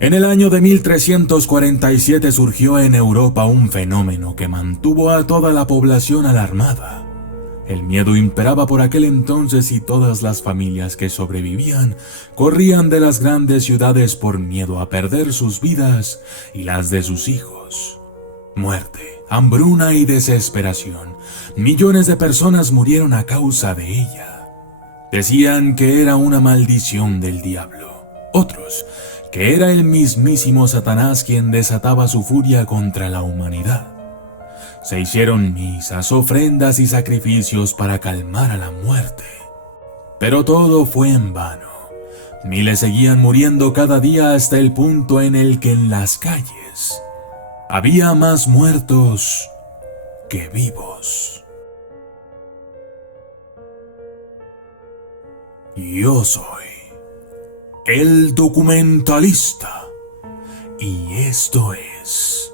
En el año de 1347 surgió en Europa un fenómeno que mantuvo a toda la población alarmada. El miedo imperaba por aquel entonces y todas las familias que sobrevivían corrían de las grandes ciudades por miedo a perder sus vidas y las de sus hijos. Muerte, hambruna y desesperación. Millones de personas murieron a causa de ella. Decían que era una maldición del diablo. Otros, que era el mismísimo Satanás quien desataba su furia contra la humanidad. Se hicieron misas, ofrendas y sacrificios para calmar a la muerte. Pero todo fue en vano. Miles seguían muriendo cada día hasta el punto en el que en las calles había más muertos que vivos. Yo soy el documentalista y esto es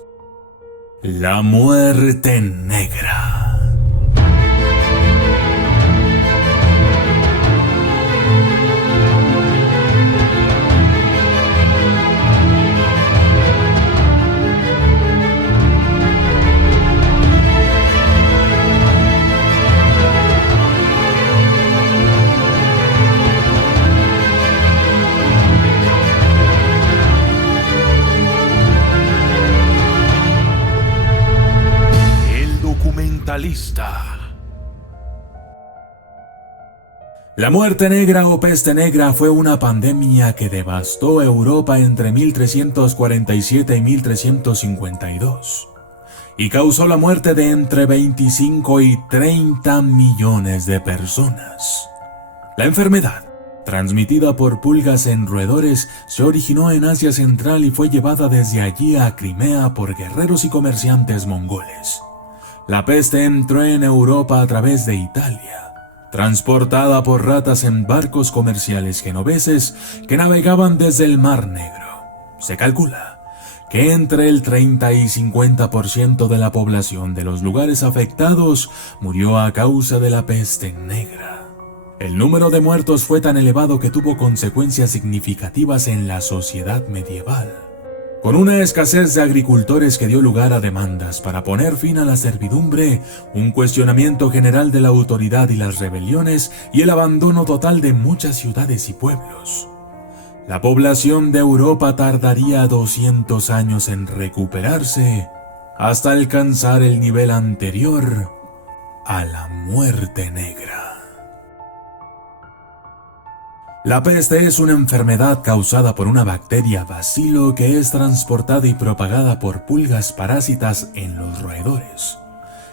La Muerte Negra. La muerte negra o peste negra fue una pandemia que devastó Europa entre 1347 y 1352 y causó la muerte de entre 25 y 30 millones de personas. La enfermedad, transmitida por pulgas en roedores, se originó en Asia Central y fue llevada desde allí a Crimea por guerreros y comerciantes mongoles. La peste entró en Europa a través de Italia, transportada por ratas en barcos comerciales genoveses que navegaban desde el Mar Negro. Se calcula que entre el 30 y 50% de la población de los lugares afectados murió a causa de la peste negra. El número de muertos fue tan elevado que tuvo consecuencias significativas en la sociedad medieval, con una escasez de agricultores que dio lugar a demandas para poner fin a la servidumbre, un cuestionamiento general de la autoridad y las rebeliones y el abandono total de muchas ciudades y pueblos. La población de Europa tardaría 200 años en recuperarse hasta alcanzar el nivel anterior a la muerte negra. La peste es una enfermedad causada por una bacteria bacilo que es transportada y propagada por pulgas parásitas en los roedores,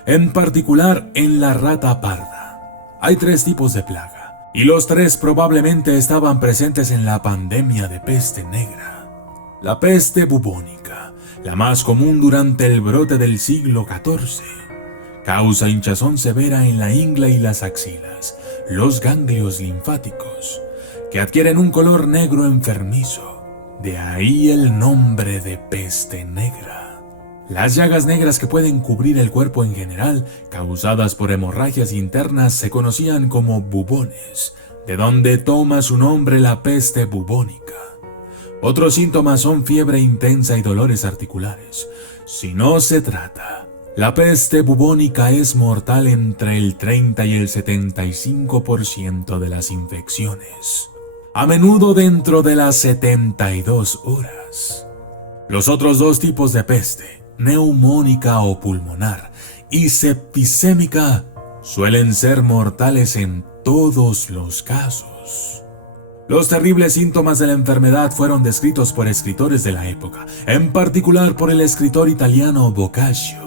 en particular en la rata parda. Hay 3 tipos de plaga, y los 3 probablemente estaban presentes en la pandemia de peste negra. La peste bubónica, la más común durante el brote del siglo XIV, causa hinchazón severa en la ingle y las axilas, los ganglios linfáticos, que adquieren un color negro enfermizo. De ahí el nombre de peste negra. Las llagas negras que pueden cubrir el cuerpo en general, causadas por hemorragias internas, se conocían como bubones, de donde toma su nombre la peste bubónica. Otros síntomas son fiebre intensa y dolores articulares. Si no se trata, la peste bubónica es mortal entre el 30 y el 75% de las infecciones, a menudo dentro de las 72 horas. Los otros 2 tipos de peste, neumónica o pulmonar y septicémica, suelen ser mortales en todos los casos. Los terribles síntomas de la enfermedad fueron descritos por escritores de la época, en particular por el escritor italiano Boccaccio.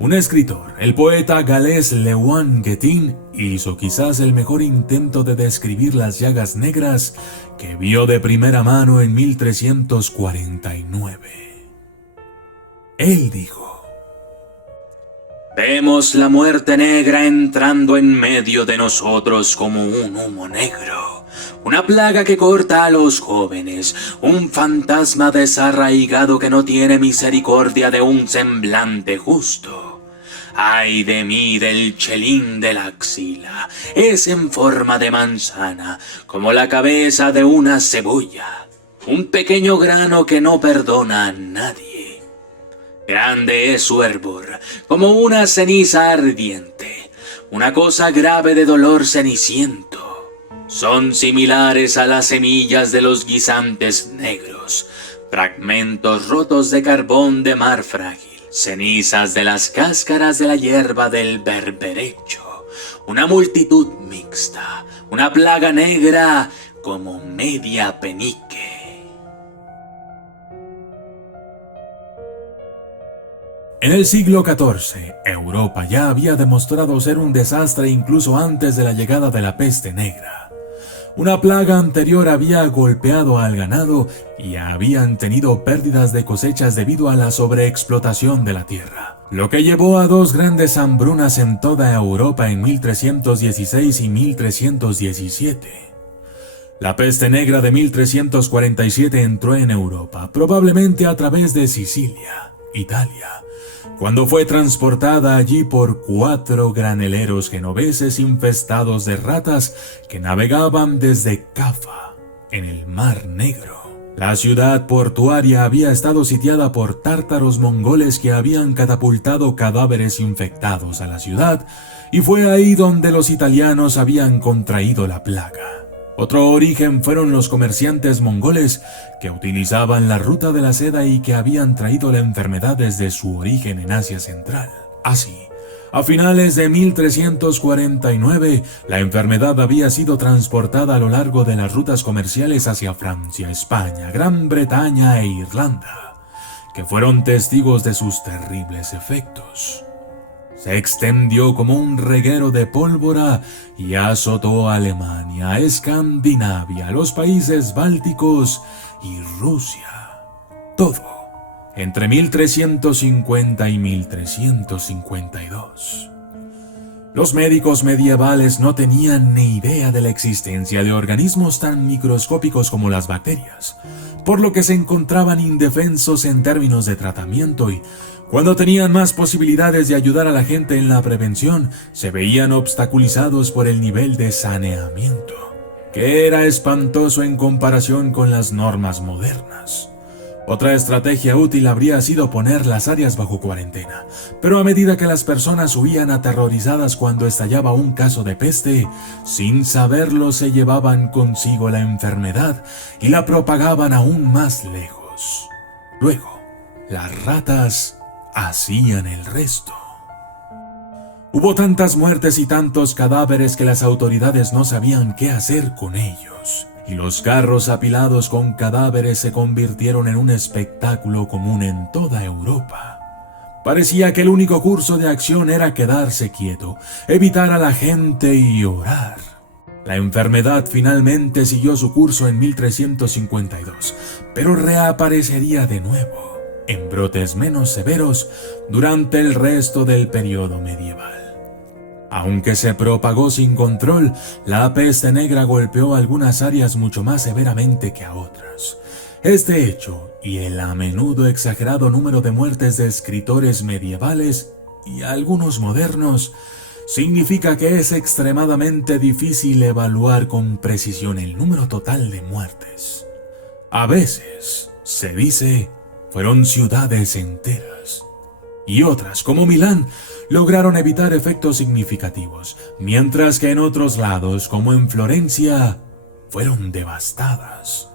Un escritor, el poeta galés Lewan Guetin, hizo quizás el mejor intento de describir las llagas negras que vio de primera mano en 1349. Él dijo: Vemos la muerte negra entrando en medio de nosotros como un humo negro, una plaga que corta a los jóvenes, un fantasma desarraigado que no tiene misericordia de un semblante justo. Ay de mí del chelín de la axila, es en forma de manzana, como la cabeza de una cebolla. un pequeño grano que no perdona a nadie. Grande es su hervor, como una ceniza ardiente, una cosa grave de dolor ceniciento. Son similares a las semillas de los guisantes negros, fragmentos rotos de carbón de mar frágil, cenizas de las cáscaras de la hierba del berberecho, una multitud mixta, una plaga negra como media penique. En el siglo XIV, Europa ya había demostrado ser un desastre incluso antes de la llegada de la peste negra. Una plaga anterior había golpeado al ganado y habían tenido pérdidas de cosechas debido a la sobreexplotación de la tierra, lo que llevó a dos grandes hambrunas en toda Europa en 1316 y 1317. La peste negra de 1347 entró en Europa, probablemente a través de Sicilia, Italia, cuando fue transportada allí por 4 graneleros genoveses infestados de ratas que navegaban desde Cafa, en el Mar Negro. La ciudad portuaria había estado sitiada por tártaros mongoles que habían catapultado cadáveres infectados a la ciudad, y fue ahí donde los italianos habían contraído la plaga. Otro origen fueron los comerciantes mongoles que utilizaban la ruta de la seda y que habían traído la enfermedad desde su origen en Asia Central. Así, a finales de 1349, la enfermedad había sido transportada a lo largo de las rutas comerciales hacia Francia, España, Gran Bretaña e Irlanda, que fueron testigos de sus terribles efectos. Se extendió como un reguero de pólvora y azotó a Alemania, Escandinavia, los países bálticos y Rusia. Todo entre 1350 y 1352. Los médicos medievales no tenían ni idea de la existencia de organismos tan microscópicos como las bacterias, por lo que se encontraban indefensos en términos de tratamiento y, cuando tenían más posibilidades de ayudar a la gente en la prevención, se veían obstaculizados por el nivel de saneamiento, que era espantoso en comparación con las normas modernas. Otra estrategia útil habría sido poner las áreas bajo cuarentena, pero a medida que las personas huían aterrorizadas cuando estallaba un caso de peste, sin saberlo se llevaban consigo la enfermedad y la propagaban aún más lejos. Luego, las ratas hacían el resto. Hubo tantas muertes y tantos cadáveres que las autoridades no sabían qué hacer con ellos, y los carros apilados con cadáveres se convirtieron en un espectáculo común en toda Europa. Parecía que el único curso de acción era quedarse quieto, evitar a la gente y orar. La enfermedad finalmente siguió su curso en 1352, pero reaparecería de nuevo, en brotes menos severos, durante el resto del periodo medieval. Aunque se propagó sin control, la peste negra golpeó algunas áreas mucho más severamente que a otras. Este hecho, y el a menudo exagerado número de muertes de escritores medievales y algunos modernos, significa que es extremadamente difícil evaluar con precisión el número total de muertes. A veces, se dice, fueron ciudades enteras, y otras, como Milán, lograron evitar efectos significativos, mientras que en otros lados, como en Florencia, fueron devastadas.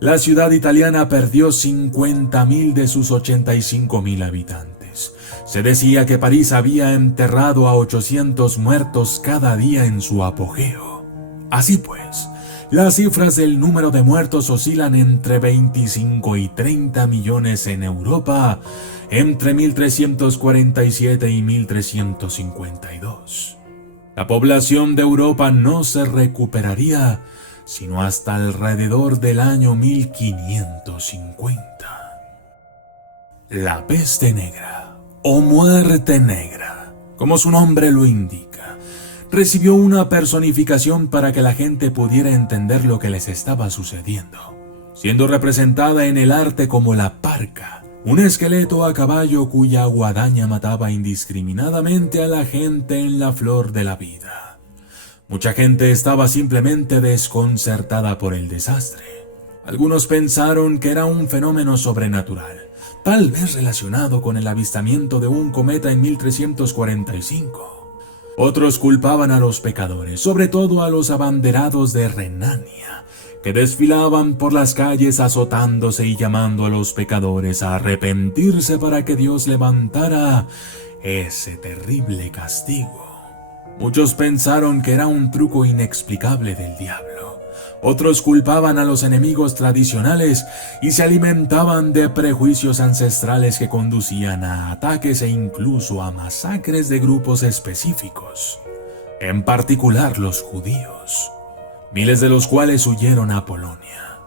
La ciudad italiana perdió 50.000 de sus 85.000 habitantes. Se decía que París había enterrado a 800 muertos cada día en su apogeo. Así pues, las cifras del número de muertos oscilan entre 25 y 30 millones en Europa entre 1347 y 1352. La población de Europa no se recuperaría sino hasta alrededor del año 1550. La peste negra, o muerte negra, como su nombre lo indica, recibió una personificación para que la gente pudiera entender lo que les estaba sucediendo, siendo representada en el arte como la parca, un esqueleto a caballo cuya guadaña mataba indiscriminadamente a la gente en la flor de la vida. Mucha gente estaba simplemente desconcertada por el desastre. Algunos pensaron que era un fenómeno sobrenatural, tal vez relacionado con el avistamiento de un cometa en 1345. Otros culpaban a los pecadores, sobre todo a los abanderados de Renania, que desfilaban por las calles azotándose y llamando a los pecadores a arrepentirse para que Dios levantara ese terrible castigo. Muchos pensaron que era un truco inexplicable del diablo. Otros culpaban a los enemigos tradicionales y se alimentaban de prejuicios ancestrales que conducían a ataques e incluso a masacres de grupos específicos, en particular los judíos, miles de los cuales huyeron a Polonia.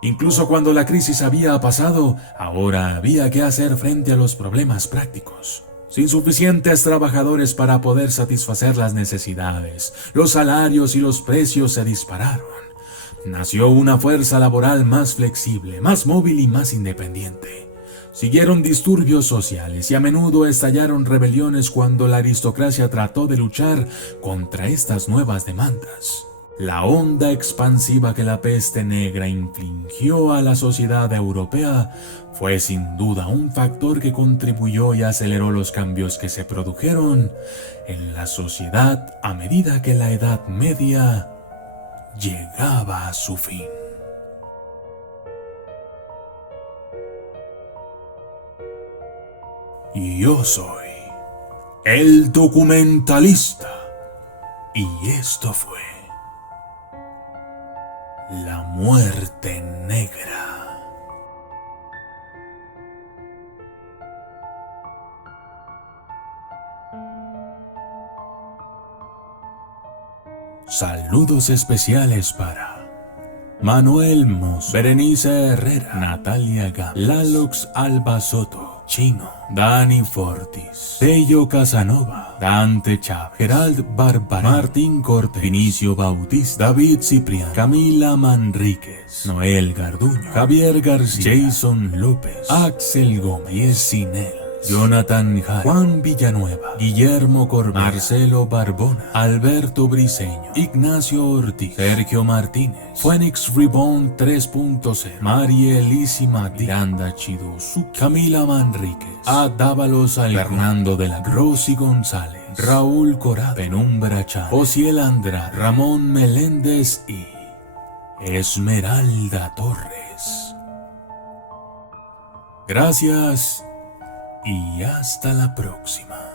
Incluso cuando la crisis había pasado, ahora había que hacer frente a los problemas prácticos. Sin suficientes trabajadores para poder satisfacer las necesidades, los salarios y los precios se dispararon. Nació una fuerza laboral más flexible, más móvil y más independiente. Siguieron disturbios sociales y a menudo estallaron rebeliones cuando la aristocracia trató de luchar contra estas nuevas demandas. La onda expansiva que la peste negra infligió a la sociedad europea fue sin duda un factor que contribuyó y aceleró los cambios que se produjeron en la sociedad a medida que la Edad Media llegaba a su fin. Y yo soy el documentalista, y esto fue La Muerte Negra. Saludos especiales para Manuel Mos, Berenice Herrera, Natalia Gam, Lalox Alba Soto, Chino, Dani Fortis, Tello Casanova, Dante Chávez, Gerald Bárbara, Martín Corte, Vinicio Bautista, David Ciprián, Camila Manríquez, Noel Garduño, Javier García, Jason López, Axel Gómez, Sinel, Jonathan Jai, Juan Villanueva, Guillermo Corbera, Marcelo Barbona, Alberto Briceño, Ignacio Ortiz, Sergio Martínez, Phoenix Reborn 3.0, María Elísima, Miranda Chiduzu, Camila Manríquez, Adávalos Al, Fernando de la Rosy González, Raúl Corado, Penumbra Chávez, Osiel Andrade, Ramón Meléndez y Esmeralda Torres. Gracias y hasta la próxima.